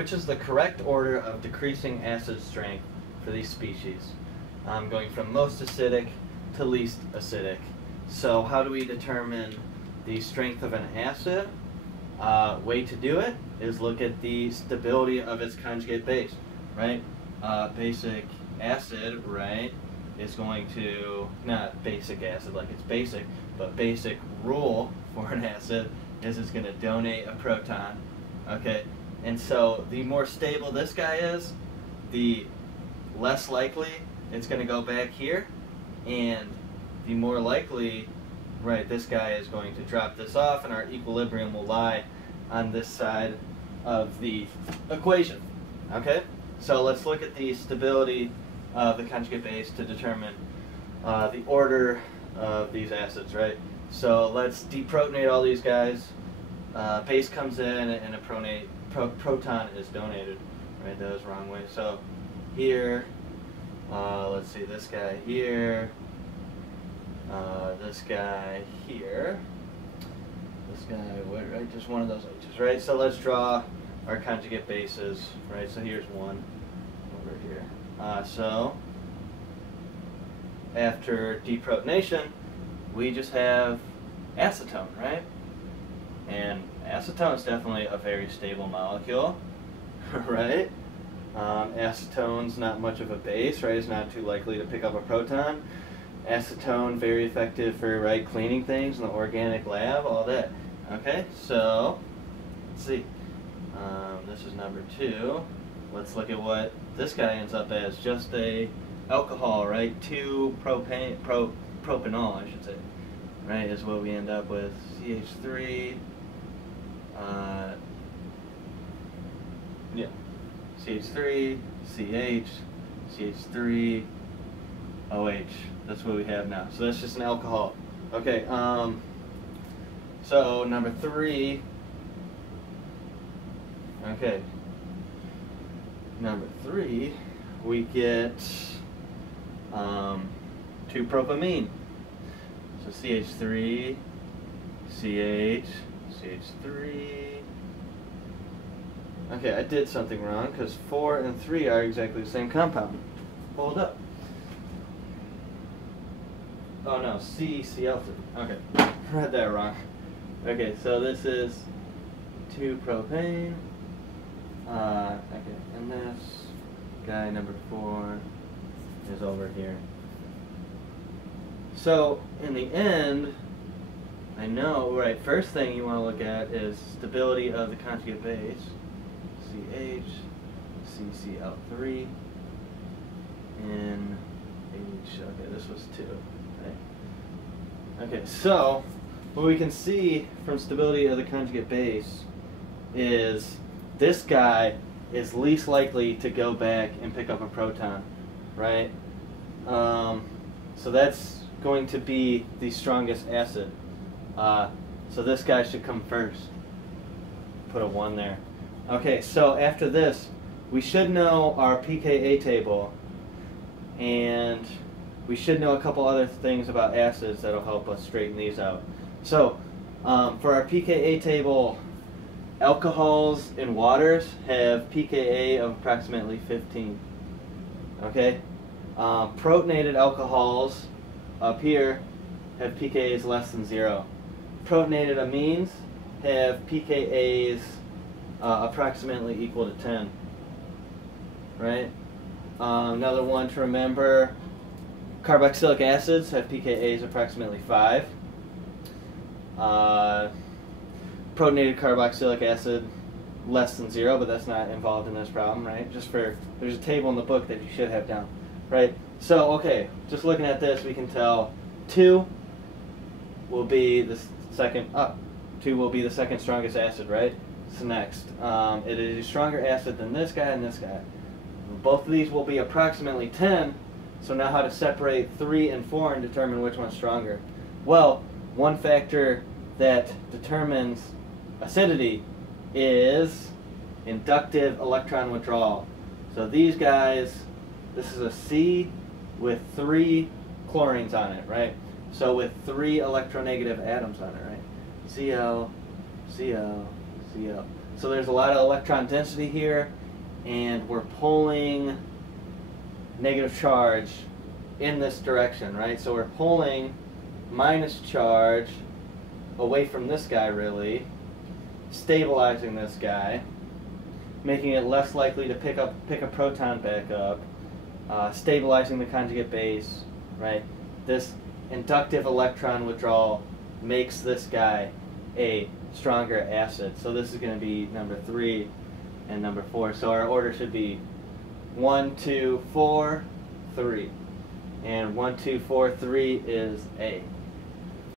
which is the correct order of decreasing acid strength for these species? Going from most acidic to least acidic. So how do we determine the strength of an acid? Way to do it is look at the stability of its conjugate base, right? Basic acid, right, is going to, not basic acid like it's basic, but basic rule for an acid is it's going to donate a proton, okay? And so the more stable this guy is, the less likely it's going to go back here, and the more likely, right, this guy is going to drop this off, and our equilibrium will lie on this side of the equation, okay? So let's look at the stability of the conjugate base to determine the order of these acids, right? So let's deprotonate all these guys. Base comes in and a proton is donated, right? That was the wrong way. So here, let's see, this guy here, this guy here, this guy, right? Just one of those H's, right? So let's draw our conjugate bases, right? So here's one over here. So after deprotonation, we just have acetone, right? And acetone is definitely a very stable molecule, right? Acetone's not much of a base, right? It's not too likely to pick up a proton. Acetone, very effective for, right, cleaning things in the organic lab, all that. Okay, so let's see. This is number 2. Let's look at what this guy ends up as. Just a alcohol, right? 2-propanol, I should say. Right, is what we end up with. CH3. Yeah. CH3, CH, CH3, OH. That's what we have now. So that's just an alcohol. Okay, so number 3. Okay. Number 3, we get 2-propamine. So CH3, CH, CH3. Okay, I did something wrong because 4 and 3 are exactly the same compound. Hold up. Oh no, CCl3. Okay, read that wrong. Okay, so this is 2-propane. Okay, and this guy number 4 is over here. So in the end, I know, right, first thing you want to look at is stability of the conjugate base. CH, CCl3, and H. Okay, this was 2. Right? Okay, so what we can see from stability of the conjugate base is this guy is least likely to go back and pick up a proton, right? So that's going to be the strongest acid. So this guy should come first. Put a 1 there. Okay, so after this, we should know our pKa table, and we should know a couple other things about acids that'll help us straighten these out. So for our pKa table, alcohols and waters have pKa of approximately 15. Okay? Protonated alcohols up here have pKa's less than 0. Protonated amines have pKa's approximately equal to 10. Right? Another one to remember, carboxylic acids have pKa's approximately 5. Protonated carboxylic acid less than 0, but that's not involved in this problem, right? Just for, there's a table in the book that you should have down, right? So, okay, just looking at this, we can tell 2 will be the second, 2 will be the second strongest acid, right? So next, it is a stronger acid than this guy and this guy. Both of these will be approximately 10, so now how to separate 3 and 4 and determine which one's stronger? Well, one factor that determines acidity is inductive electron withdrawal. So these guys, this is a C with 3 chlorines on it, right? So with 3 electronegative atoms on it, right? Cl, Cl, Cl. So there's a lot of electron density here, and we're pulling negative charge in this direction, right? So we're pulling minus charge away from this guy, really, stabilizing this guy, making it less likely to pick a proton back up, stabilizing the conjugate base, right? This inductive electron withdrawal makes this guy a stronger acid. So this is going to be number 3 and number 4. So our order should be 1, 2, 4, 3. And 1, 2, 4, 3 is A.